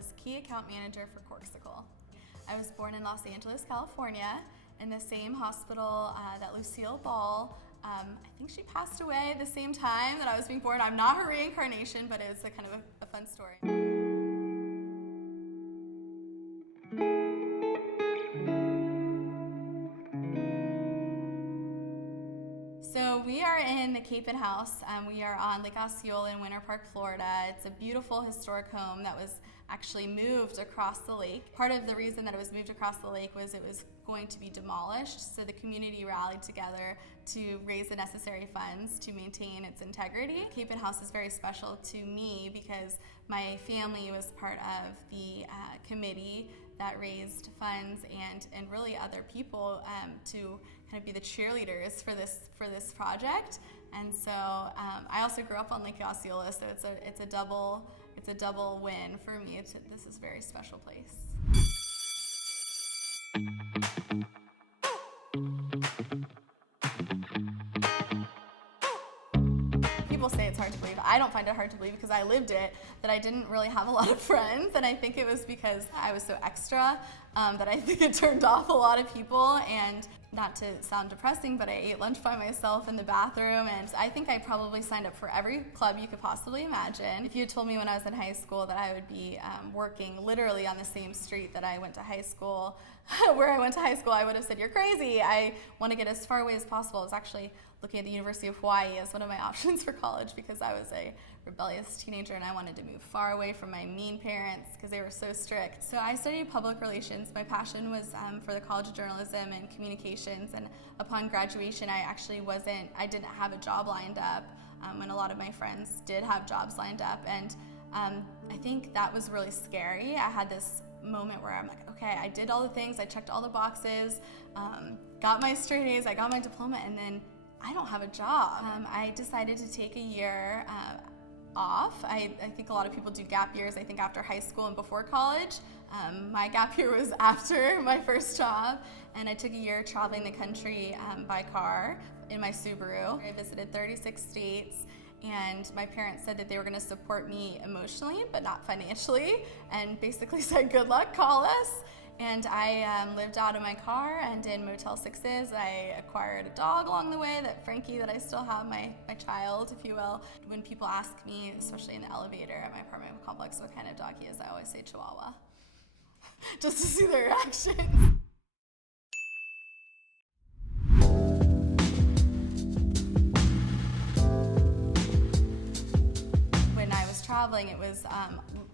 was Key Account Manager for CORKCICLE. I was born in Los Angeles, California, in the same hospital that Lucille Ball, I think she passed away the same time that I was being born. I'm not her reincarnation, but it's a kind of a fun story. So we are in the Capen House. We are on Lake Osceola in Winter Park, Florida. It's a beautiful historic home that was actually moved across the lake. Part of the reason that it was moved across the lake was it was going to be demolished, so the community rallied together to raise the necessary funds to maintain its integrity. Capen House is very special to me because my family was part of the committee that raised funds and really other people to kind of be the cheerleaders for this project. And so I also grew up on Lake Osceola, so it's a double win for me. This is a very special place. People say it's hard to believe. I don't find it hard to believe because I lived it, that I didn't really have a lot of friends, and I think it was because I was so extra that I think it turned off a lot of people. And not to sound depressing, but I ate lunch by myself in the bathroom, and I think I probably signed up for every club you could possibly imagine. If you had told me when I was in high school that I would be working literally on the same street that I went to high school, where I went to high school, I would have said, you're crazy. I want to get as far away as possible. I was actually looking at the University of Hawaii as one of my options for college because I was a rebellious teenager and I wanted to move far away from my mean parents because they were so strict. So I studied public relations. My passion was for the College of Journalism and Communications, and upon graduation I didn't have a job lined up when a lot of my friends did have jobs lined up, and I think that was really scary. I had this moment where I'm like, okay, I did all the things, I checked all the boxes, got my straight A's, I got my diploma, and then I don't have a job. I decided to take a year off. I think a lot of people do gap years, I think after high school and before college. My gap year was after my first job, and I took a year traveling the country by car in my Subaru. I visited 36 states, and my parents said that they were going to support me emotionally but not financially, and basically said, good luck, call us. And I lived out of my car and in Motel 6s. I acquired a dog along the way, Frankie, that I still have, my child, if you will. When people ask me, especially in the elevator at my apartment complex, what kind of dog he is, I always say Chihuahua, just to see their reaction. When I was traveling, it was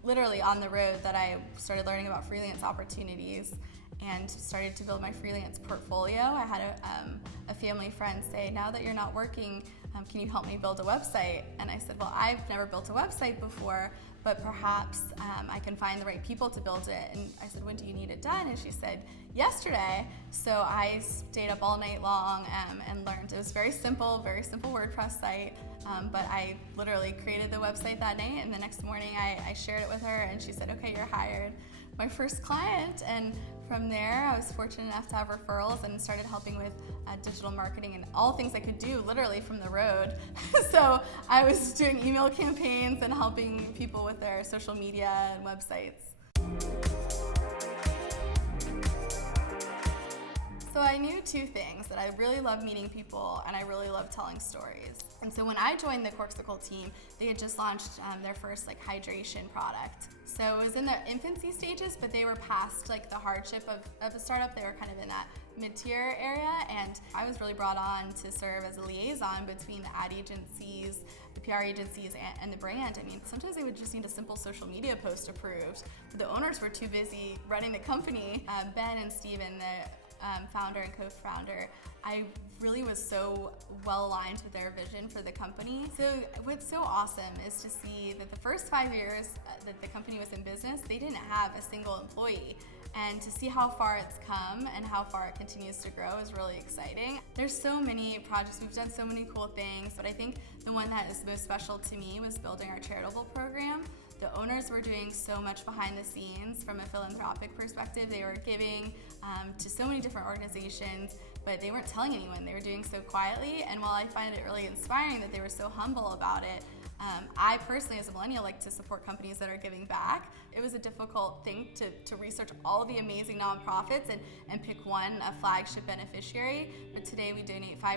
literally on the road that I started learning about freelance opportunities and started to build my freelance portfolio. I had a family friend say, now that you're not working, can you help me build a website? And I said, well, I've never built a website before, but perhaps I can find the right people to build it. And I said, when do you need it done? And she said, yesterday. So I stayed up all night long and learned. It was very simple WordPress site, but I literally created the website that night, and the next morning I shared it with her, and she said, okay, you're hired. My first client, and from there I was fortunate enough to have referrals and started helping with digital marketing and all things I could do literally from the road. So I was doing email campaigns and helping people with their social media and websites. So I knew two things, that I really love meeting people and I really love telling stories. And so when I joined the CORKCICLE team, they had just launched their first hydration product. So it was in the infancy stages, but they were past the hardship of a startup. They were kind of in that mid-tier area, and I was really brought on to serve as a liaison between the ad agencies, the PR agencies, and the brand. I mean, sometimes they would just need a simple social media post approved, but the owners were too busy running the company. Ben and Steven, the founder and co-founder, I really was so well aligned with their vision for the company. So what's so awesome is to see that the first 5 years that the company was in business, they didn't have a single employee. And to see how far it's come and how far it continues to grow is really exciting. There's so many projects, we've done so many cool things, but I think the one that is most special to me was building our charitable program. The owners were doing so much behind the scenes from a philanthropic perspective. They were giving to so many different organizations, but they weren't telling anyone. They were doing so quietly, and while I find it really inspiring that they were so humble about it, I personally, as a millennial, like to support companies that are giving back. It was a difficult thing to research all the amazing nonprofits and pick one, a flagship beneficiary. But today we donate 5%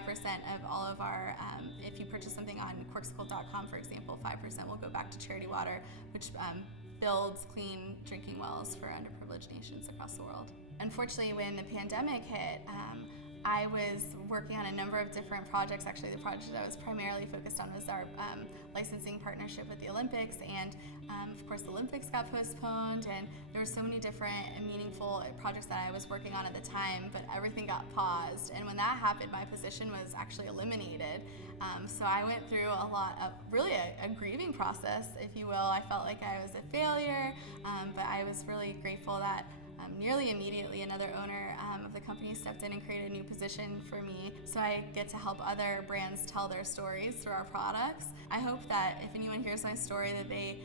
of all of our, if you purchase something on CORKCICLE.com, for example, 5% will go back to Charity Water, which builds clean drinking wells for underprivileged nations across the world. Unfortunately, when the pandemic hit, I was working on a number of different projects. Actually, the project I was primarily focused on was our licensing partnership with the Olympics, and of course the Olympics got postponed, and there were so many different and meaningful projects that I was working on at the time, but everything got paused, and when that happened, my position was actually eliminated. So I went through a lot of, really a grieving process, if you will. I felt like I was a failure, but I was really grateful that nearly immediately another owner of the company stepped in and created a new position for me, so I get to help other brands tell their stories through our products. I hope that if anyone hears my story that they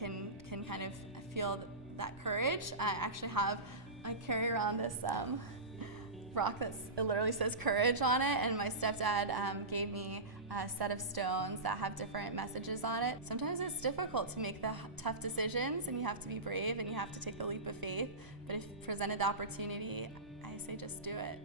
can kind of feel that courage. I carry around this rock that literally says courage on it, and my stepdad gave me a set of stones that have different messages on it. Sometimes it's difficult to make the tough decisions, and you have to be brave and you have to take the leap of faith, but if presented the opportunity, I say just do it.